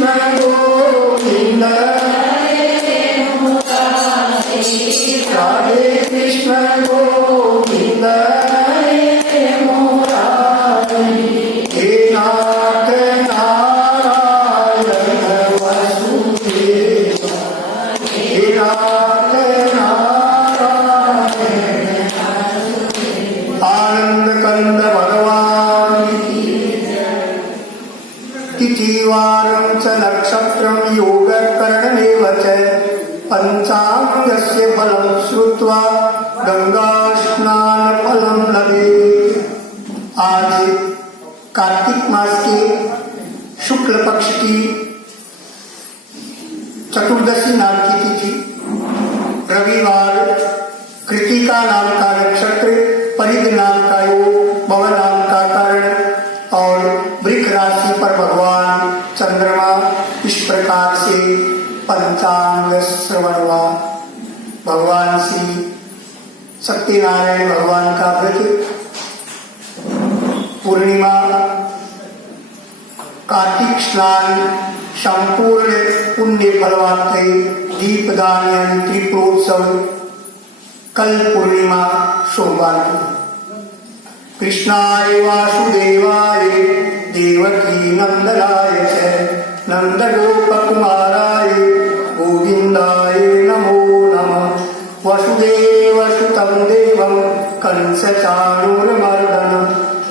कृष्ण गोविंद राधे कृष्ण गोविंद हे नाथ नारायण वसुदेव हे नाथ नारायण आनंद कंद भगवान तिथिवारं च नक्षत्रं योगकरणमेव च पंचांगस्य फलं श्रुत्वा गंगा स्नान फलं लभेत्। आज कार्तिक मास के शुक्ल पक्ष की चतुर्दशी नाम की तिथि, रविवार, कृतिका नाम का नक्षत्र, परिध नाम का योग, भव नाम का कर्ण और वृक राशि पर भगवान चंद्रमा इस प्रकार से पंचांग श्रवण हुआ। भगवान श्री सत्यनारायण भगवान का व्रत, पूर्णिमा, कार्तिक स्नान, संपूर्ण पुण्य फलवाते, दीपदान त्रिपुरोत्सव, कल पूर्णिमा सोमवार को। कृष्णाय वासुदेवाय देवकी नंदनाय च नंदगोपकुमाराय गोविंदाय नमो नमः। वसुदेवसुतं देवं कंसचाणूरमर्दनं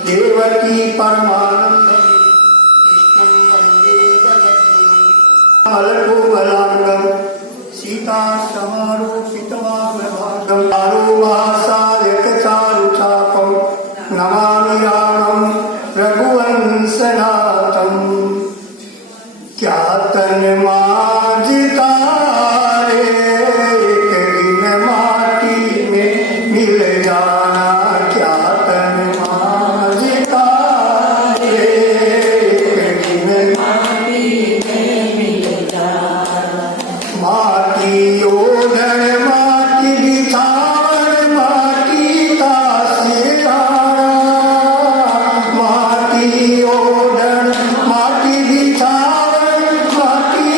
देवकी परमानन्दं कृष्णं वन्दे जगद्गुरुं मलकोमलाङ्गं सीतासमारोपितवामभागं चारुमासायकचारुचापं नमामि रामं रघुवंशनाथं। क्या तन मांझता रे एक दिन माटी में मिल जाना, क्या तन मांझता रे एक दिन माटी में मिल जाना। माटी ओढ़न माटी बिछावन माटी का सिराना, माटी ओढ़न माटी बिछावन माटी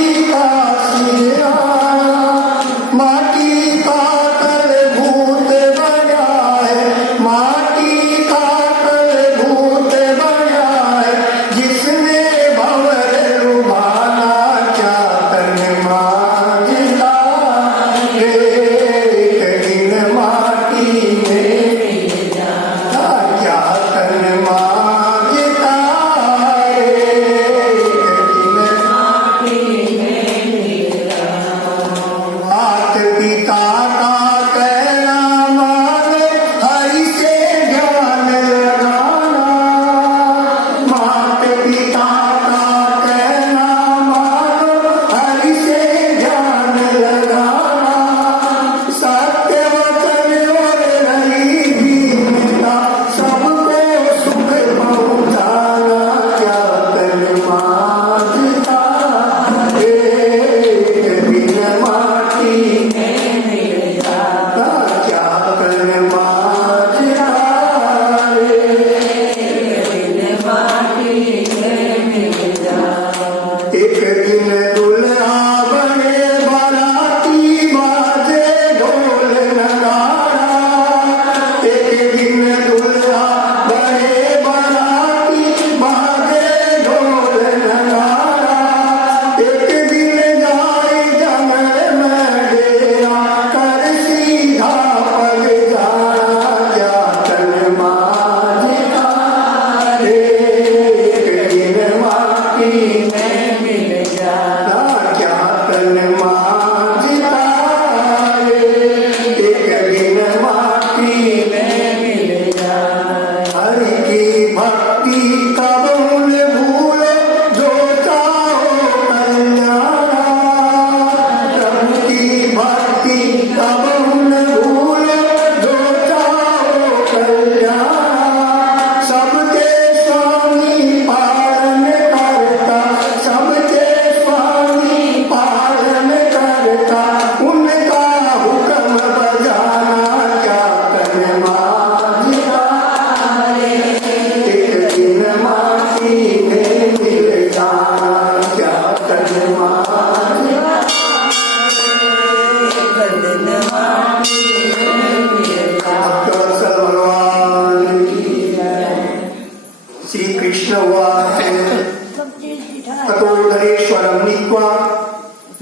ततो धनेश्वरं नीत्वा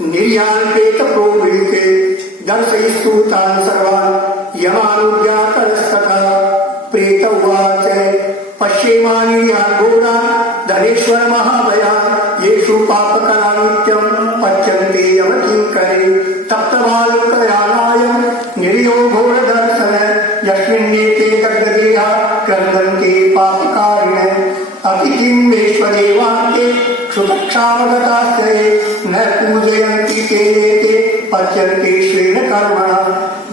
निर्यान् प्रेतप्रोवृते दर्शयिस्तु तान् सर्वान् यमानुज्ञातरस्तथा। प्रेत उवाच पश्येमानि यान् घोरान् धनेश्वर महाभयान् येषु पापकला नित्यं पच्यन्ते यमकिङ्करे। तप्तबालकयानायं निर्यो घोरदर्शन यस्मिन्नेते दग्धदेहा क्रन्दन्ते पापकारिणः। अपि किं विश्वदेवान्ते क्षुतक्षामगतास्ते न पूजयन्ति ते ते पच्यन्ते श्रेण कर्मणः।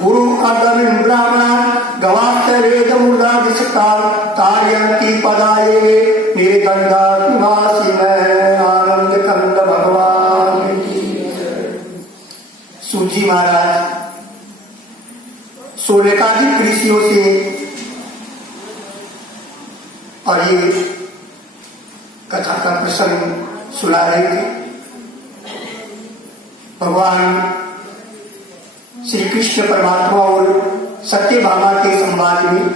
गुरु अगमिं ब्राह्मणान् गवाश्च वेदमुदादिशतान् तारयन्ति पदाये निर्गन्धाभिवासिनः। आनंद कंद भगवान की। सूत जी महाराज शौनकादिक ऋषियों से और ये कथा का प्रसंग सुना रहे थे। भगवान श्री कृष्ण परमात्मा और सत्यभामा के संवाद में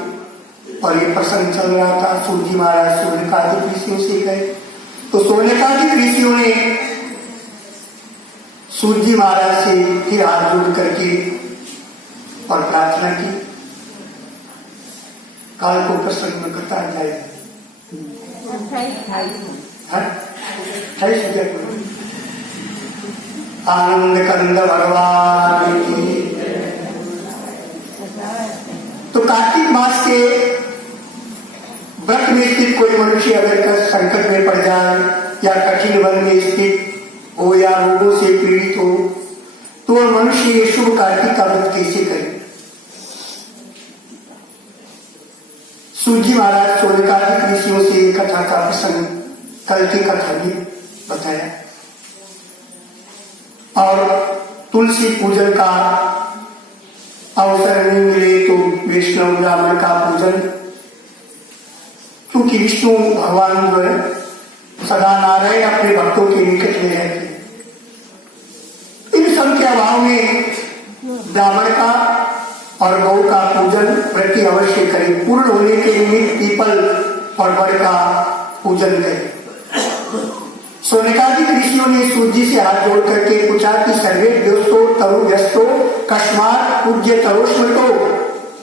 और ये प्रसंग चल रहा था। सूत जी महाराज शौनकादिक ऋषियों से गए तो शौनकादिक ऋषियों ने सूत जी महाराज से फिर हाथ जोड़ करके और प्रार्थना की, काल को प्रसंग में करता जाए। आनंद कंद भगवान की। तो कार्तिक मास के व्रत में स्थित कोई मनुष्य अगर संकट में पड़ जाए या कठिन वन में स्थित हो या रोगों से पीड़ित हो तो वह मनुष्य ये शुभ कार्तिक का व्रत कैसे करे। सूत जी महाराज शौनकादिक ऋषियों से कथा का प्रसंग कल की कथा भी बताया और तुलसी पूजन का अवसर नहीं मिले तो वैष्णव ब्राह्मण का पूजन, क्योंकि विष्णु भगवान जो है सदा नारायण अपने भक्तों के निकट में रहते। इन सब के अभाव में ब्राह्मण का और गौ का पूजन व्रती अवश्य करें। पूर्ण होने के निमित्त पीपल और बड़ का पूजन करें। शौनकादिक ऋषियों ने सूत जी से हाथ जोड़ करके पूछा कि सर्वे व्यस्तो तरु व्यस्तो कस्मात् पूज्य तरोस्मृतो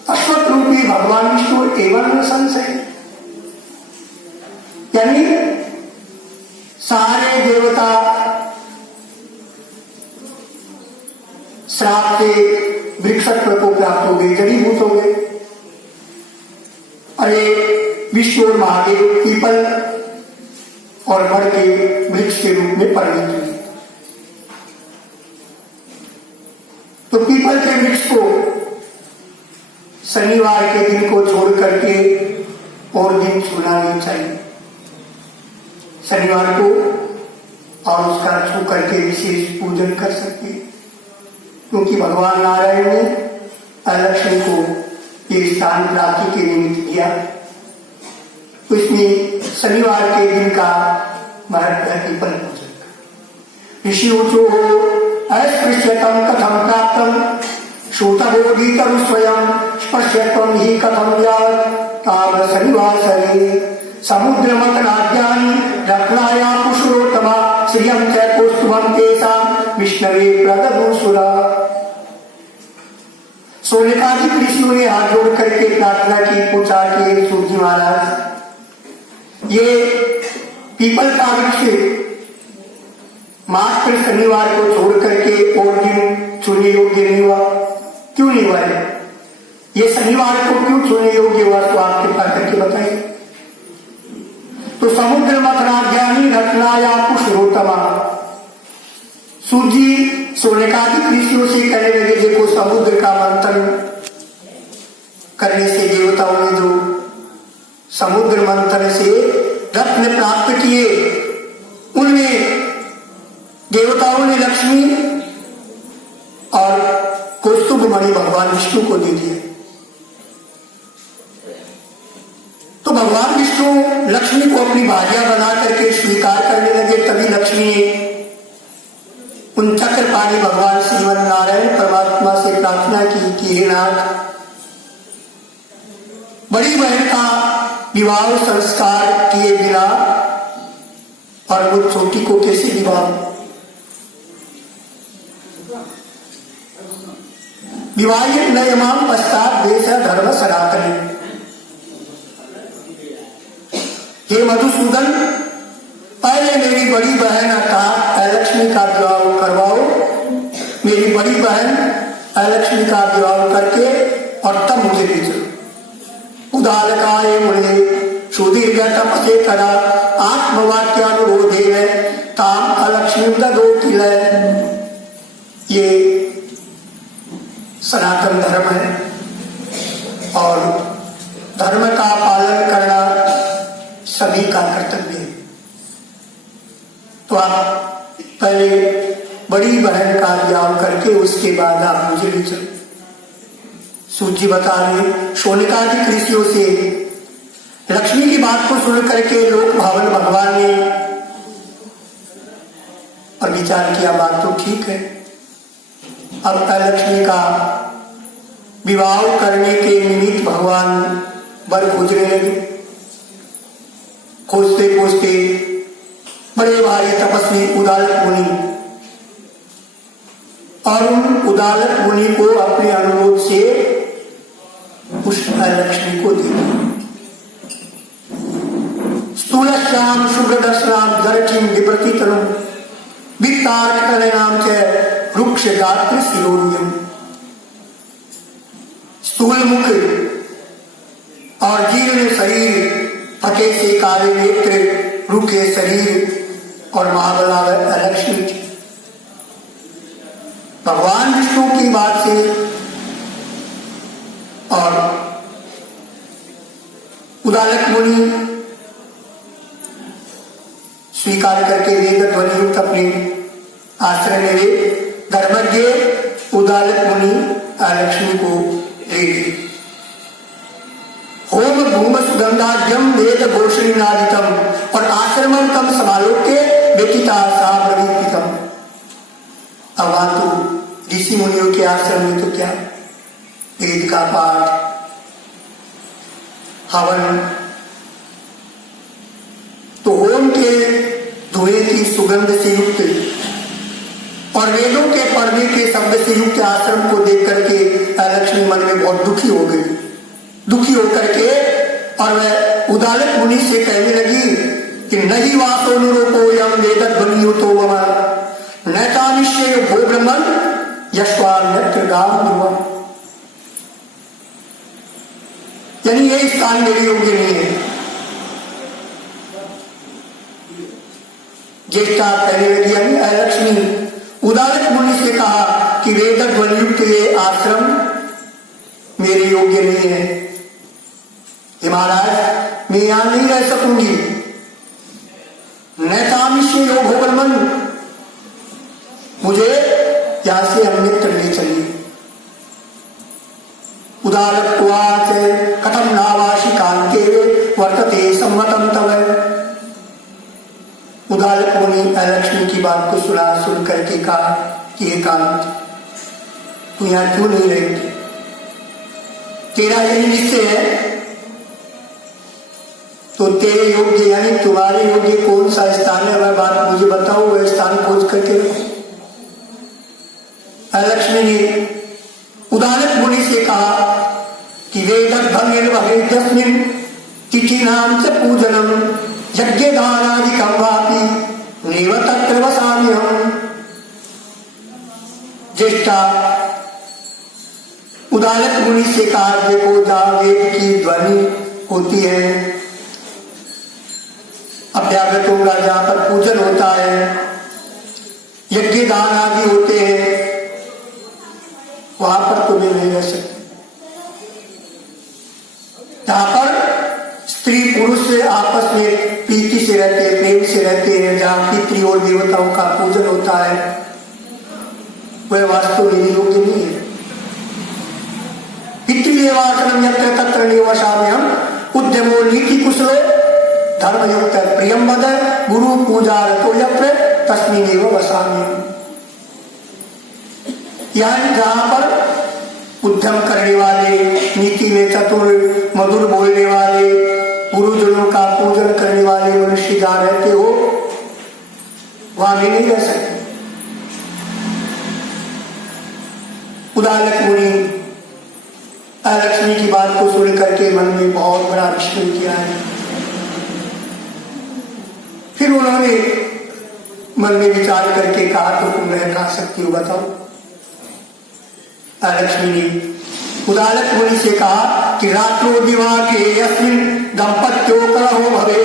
अश्वत्थ रूपी भगवान विष्णु एवं संशय। यानी सारे देवता श्राप से वृक्षत्व को प्राप्त हो गए, जड़ीभूत हो गए। अरे विष्णु और महादेव पीपल और बड़ के वृक्ष के रूप में परिणत हुए। तो पीपल के वृक्ष को शनिवार के दिन को छोड़ करके और दिन छूना नहीं चाहिए। शनिवार को और उसका छू करके विशेष पूजन कर सकते हैं, क्योंकि भगवान नारायण ने लक्ष्मी को ये स्थान प्राप्ति के निमित्त दिया। तो इसमें शनिवार के दिन का महत्व है पीपल पूजन का। ऋषि ऊचो अस्पृश्यतम कथम प्राप्तम श्रोतबोधितम स्वयं स्पश्यत्वं हि कथम यावत् ताव शनिवासरे समुद्र मथनाद्यानि रत्नाया पुष्पोत्तमा श्रियं च कौस्तुभं तेषां विष्णवे प्रदभूसुरा। शौनकादिक ऋषियों ने हाथ जोड़ करके प्रार्थना की, पूछा कि सूत जी महाराज ये पीपल का वृक्ष मात्र शनिवार को छोड़ करके और दिन छूने योग्य नहीं हुआ, क्यों नहीं हुआ है? ये शनिवार को क्यों छूने योग्य हुआ तो आप कृपा करके बताइए। तो समुद्र मथनाद्यानि रत्नाया पुष्पोत्तमा। सूत जी शौनकादिक ऋषियों से कहने लगे, देखो समुद्र का मंथन करने से देवताओं ने जो समुद्र मंथन से रत्न प्राप्त किए उनमें देवताओं ने लक्ष्मी और कौस्तुभ मणि भगवान विष्णु को दे दिए। तो भगवान विष्णु लक्ष्मी को अपनी भार्या बना करके स्वीकार करने लगे। तभी लक्ष्मी ने उन चक्रपाणी भगवान श्रीमन नारायण परमात्मा से प्रार्थना की कि हे नाथ, बड़ी बहन का विवाह संस्कार किए बिना और वो छोटी को कैसे निभाओ? विवाहित नयमाम पश्चात देश धर्म सनातन। हे मधुसूदन, पहले मेरी बड़ी बहन अर्थात अलक्ष्मी का विवाह करवाओ। मेरी बड़ी बहन अलक्ष्मी का विवाह करके और तब मुझे भेजो। उदालकाय मुने सुदीर्घ तपसे करा आत्मवाक्यानुरोधे ताम अलक्ष्मी ददो किल। ये सनातन धर्म है और धर्म का पालन करना सभी का कर्तव्य है। तो आप पहले बड़ी बहन का विवाह करके उसके बाद आप मुझे भी चलो। सूत जी बता रहे शोनिकादि ऋषियों से लक्ष्मी की बात को सुन करके लोक भावन भगवान ने और विचार किया, बात तो ठीक है। अब लक्ष्मी का विवाह करने के निमित्त भगवान वर खोजने लगे। खोजते खोजते बड़े भारी तपस्वी उदालक मुनि और उन उदालक मुनि को अपने अनुरोध से उस लक्ष्मी को दिया। स्थूलश्याम शुभ्रदर्शनाम जरठीम विप्रति तनुम वित्तार्कनाम च वृक्ष गात्र शिरोनियम। स्थूल मुख और जीर्ण शरीर, फटे से काले नेत्र, रूखे शरीर और महाबला लक्ष्मी थी। भगवान विष्णु की बात से और उदालक मुनि स्वीकार करके वेद ध्वनि युक्त अपने आश्रय में वे धर्मज्ञ उदालक मुनि लक्ष्मी को ले गए। होम भूम सुगंधाढ्यम वेद घोषणी नादितम और आश्रमम तम समालोक के व्यतीता साब्रवीतम। अब वहां तो ऋषि मुनियों के आश्रम में तो क्या वेद का पाठ, हवन, तो होम के धुएं की सुगंध से युक्त और वेदों के पढ़ने के शब्द से युक्त आश्रम को देख करके लक्ष्मी मन में बहुत दुखी हो गई। दुखी होकर के और वह उदालक मुनि से कहने लगी कि नहीं वासो निरूपो यम वेद ध्वनियुतो वम नैतानिश्चय भो ब्रह्मन यश्वान्यत्र गाम ध्रुवम। यानी ये स्थान मेरे योग्य नहीं है। ज्येष्ठा कहने लगी यानी लक्ष्मी उदालक मुनि से कहा कि वेद ध्वनियुक्त ये आश्रम मेरे योग्य नहीं है। महाराज मैं यहां नहीं रह सकूंगी। नैतामिष्य योग हो ब्रह्मन, मुझे यहां से अन्यत्र ले चलिए। उदालक उवाच कथम नावासी कांते वर्तते सम्मतम तव। उदालक मुनि लक्ष्मी की बात को सुन करके कहा कि एकांत तू यहां क्यों नहीं रहेगी? तेरा यही निश्चय है तो तेरे योग्य यानी तुम्हारे योग्य कौन सा स्थान है वह बात मुझे बताओ, वह स्थान खोज करके रखो। लक्ष्मी ने उदालक मुनि से कहा कि वेदस्मिन् तिथि नाम च पूजनम यज्ञ दानादिकं वापि नैव तत्र वसाम्यहम्। ज्येष्ठा उदालक मुनि से कहा देखो जहां वेद की ध्वनि होती है, अभ्यागतों का जहां पर पूजन होता है, यज्ञ दान आदि होते हैं, वहां पर तुम्हें नहीं रह सकते। जहां पर स्त्री पुरुष से आपस में प्रीति से रहते हैं, प्रेम से रहते हैं, जहां पितृ और देवताओं का पूजन होता है, वह वास्तव में योग्य नहीं है। पितृदेवासनम यत्र तत्र निवसाम्यहम् उद्यमो नीति कुशलो धर्मयुक्त प्रियम वद गुरु पूजा रतो यत्र तस्मिन्नेव वसाम्यहम्। यानी जहां पर उद्यम करने वाले, नीति में चतुर, मधुर बोलने वाले, गुरुजनों का पूजन करने वाले मनुष्य जहां रहते हो वहां भी नहीं रह सकती। उदालक मुनि लक्ष्मी की बात को सुन करके मन में बहुत बड़ा विस्मय किया है। फिर उन्होंने मन में विचार करके कहा, तो तुम रह कहा सकती हो, बताओ। लक्ष्मी ने उदालक मुनि से कहा कि रात्रो दिवाके यस्मिन् दंपत्यो कलहो भवे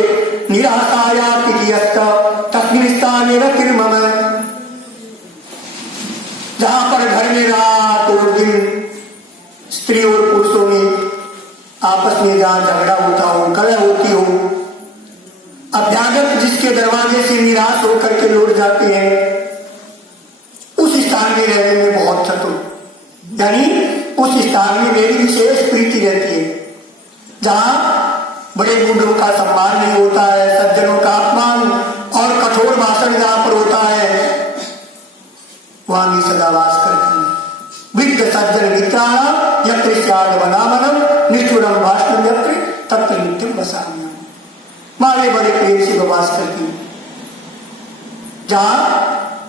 निराशाया तिथियस्त तस्मिन् स्थाने रतिर्मम। जहां पर घर में रात और दिन स्त्री और पुरुषों में आपस में जहां झगड़ा होता हो, कलह होती हो, अभ्यागत जिसके दरवाजे से निराश होकर के लौट जाते हैं, उस स्थान में रहने में बहुत चतुर, यानी उस स्थान में मेरी विशेष प्रीति रहती है। जहां बड़े बूढ़ों का सम्मान नहीं होता है, सज्जनों का अपमान और कठोर भाषण जहां पर होता है, वहां भी सदा वास करती है। विद्ध सज्जन मित्राणाम यत्र स्याद वनामनम निष्ठुरम भाषणम यत्र तत्र नित्यम वसाम्यहम्। मारे बड़े प्रेम से वास करती है। जहां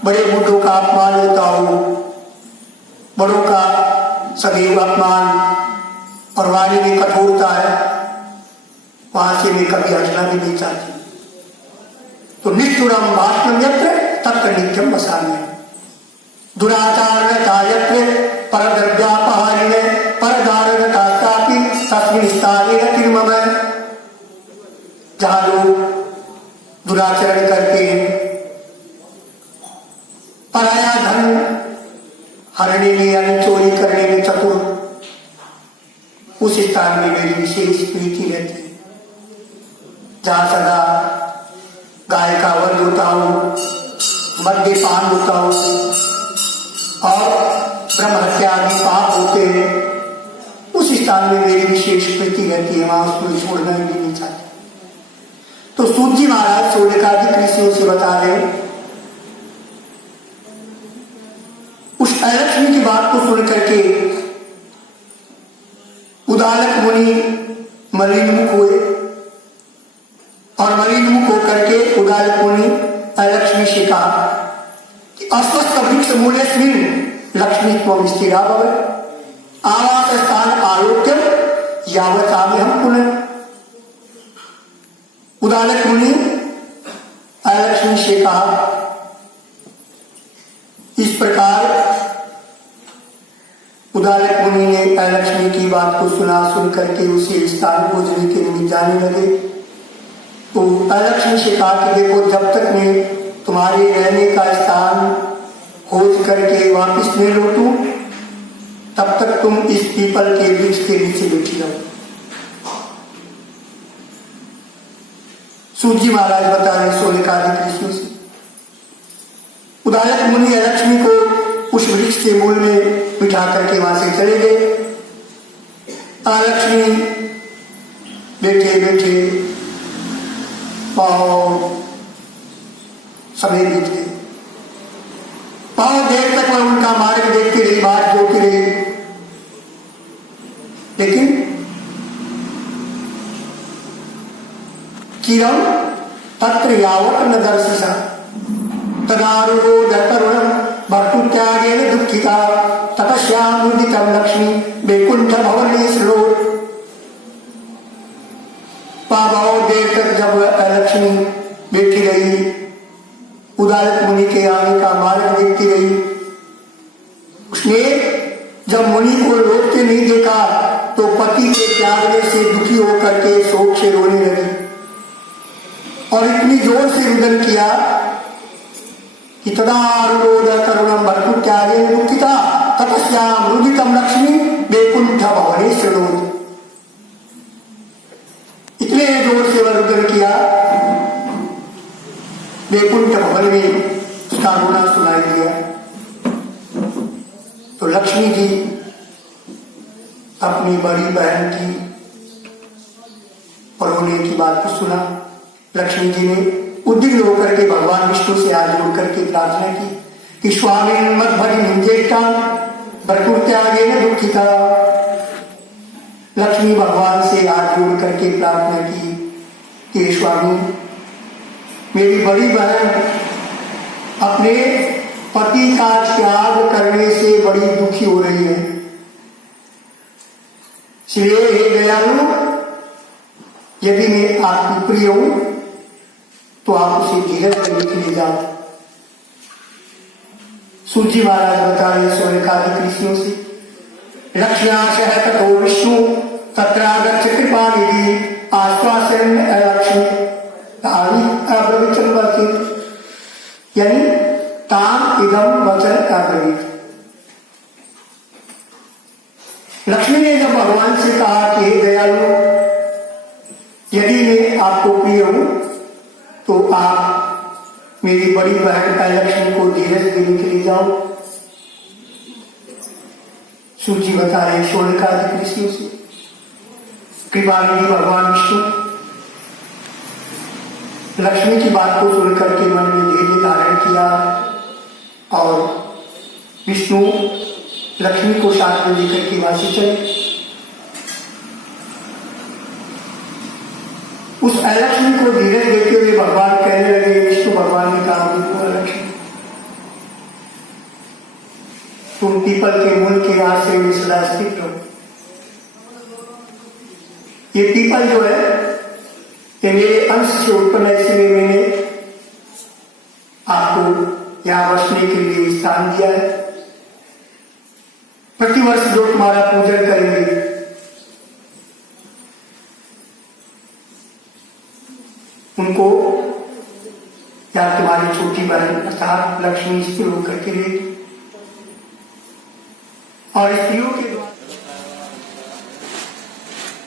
बड़े बूढ़ों का अपमान होता हो, बड़ों का सदैव अपमान और वाणी में कठोरता है, वहां से मैं कभी हटना भी नहीं चाहती। तो निष्ठुरम भाषणम यत्र तत्र नित्यम वसाम्यहम्। दुराचारणता यत्र परद्रव्यापहारिणे परदारणतापि तस्मिन् स्थाने रतिर्मम। जहां लोग दुराचरण करते हैं, पराया धन हरने में यानी चोरी करने में चतुर, उस स्थान में मेरी विशेष प्रीति रहती है। जहां सदा गाय का वध होता हो, मद्यपान होता हो और ब्रह्म हत्या आदि पाप होते हैं, उस स्थान में मेरी विशेष प्रीति रहती है। वहां उसको छोड़ना भी नहीं चाहते। तो सूत जी महाराज शौनकादिक ऋषियों से बता रहे, उस लक्ष्मी की बात को सुन करके उदालक मुनि मलिनमुख हुए और मलिनमुख होकर के उदालक मुनि लक्ष्मी से कहा कि अस्वस्थ वृक्ष मूलेस्मिन् लक्ष्मीत्वं स्थिरा भवेत् आवास स्थान आरोग्यम यावताम्यहं पुनः। उदालक मुनि लक्ष्मी से कहा, इस प्रकार उदालक मुनि ने लक्ष्मी की बात को सुन करके उसे स्थान खोजने के निमित्त जाने लगे। तो लक्ष्मी से कहा कि देखो, जब तक मैं तुम्हारे रहने का स्थान खोज करके वापिस नहीं लौटूं, तब तक तुम इस पीपल के वृक्ष के नीचे बैठी रहो। सूत जी महाराज बता रहे शौनकादिक ऋषियों से। उदालक मुनि लक्ष्मी को उस वृक्ष के मूल में बिठा करके वहां से चले गए। लक्ष्मी बैठे बैठे बहुत समय बीत गए। बहुत देर तक वह उनका मार्ग देखती रही, बात जोती रही, लेकिन किरम तत्र यावत् न दर्शिसा तदारुरोध तरुणं भर्तृत्यागेन दुःखिता ततस्यामुदितं लक्ष्मी वैकुंठ भवने श्लोक। बहुत देर तक जब लक्ष्मी बैठी रही, उदालक मुनि के आने का मार्ग देखती रही, उसने जब मुनि को लौटते नहीं देखा तो पति के त्यागने से दुखी होकर के शोक से रोने लगी और इतनी जोर से रुदन किया कि तदारुरोध करुणम भर्तृत्यागेन दुःखिता ततस्यां रुदितं लक्ष्मी वैकुंठ भवने श्लोक। इतने जोर से वह रुदन किया, वैकुंठ भवन में उसका रोना सुनाई दिया। तो लक्ष्मी जी अपनी बड़ी बहन की रोने की बात को सुना। लक्ष्मी जी ने उद्विग्न होकर के भगवान विष्णु से हाथ जोड़ करके प्रार्थना की कि स्वामी मत भरी निंजेष्टा भर्तृत्यागेन दुःखिता। लक्ष्मी भगवान से हाथ जोड़ करके प्रार्थना की कि स्वामी, मेरी बड़ी बहन अपने पति का त्याग करने से बड़ी दुखी हो रही है। इसलिए हे दयालु, यदि मैं आपकी प्रिय हूं तो आप उसे धीरज करने के लिए जाओ। सूजी महाराज बता रहे सोनिकादि ऋषियों से, लक्ष्याशय तथो विष्णु तत्रागच्छ कृपा निधि आश्वासन लक्ष्मी अब्रवीचन वचन, यानी ताम इदम वचन अब्रवीत। लक्ष्मी ने जब भगवान से कहा कि हे दयालु, यदि मैं आपको प्रिय हूं तो आप मेरी बड़ी बहन लक्ष्मी को धीरज देने के लिए जाओ। सूची बता रहे शोणिकादि ऋषियों से, कृपानिधि भगवान विष्णु लक्ष्मी की बात को सुनकर के मन में धैर्य धारण किया और विष्णु लक्ष्मी को साथ में लेकर के वहां से चले। उस अलक्ष्मी को धीरज देते हुए भगवान कहने लगे, विष्णु भगवान ने कहा, लक्ष्मी तुम पीपल के मूल के आश्रय में सदा स्थित रहो। ये पीपल जो है ये मेरे अंश से उत्पन्न है, इसलिए मैंने आपको यहां बसने के लिए स्थान दिया है। प्रतिवर्ष जो तुम्हारा पूजन करेंगे उनको या तुम्हारी छोटी बहन अर्थात लक्ष्मी स्त्री होकर के लिए और स्त्रियों के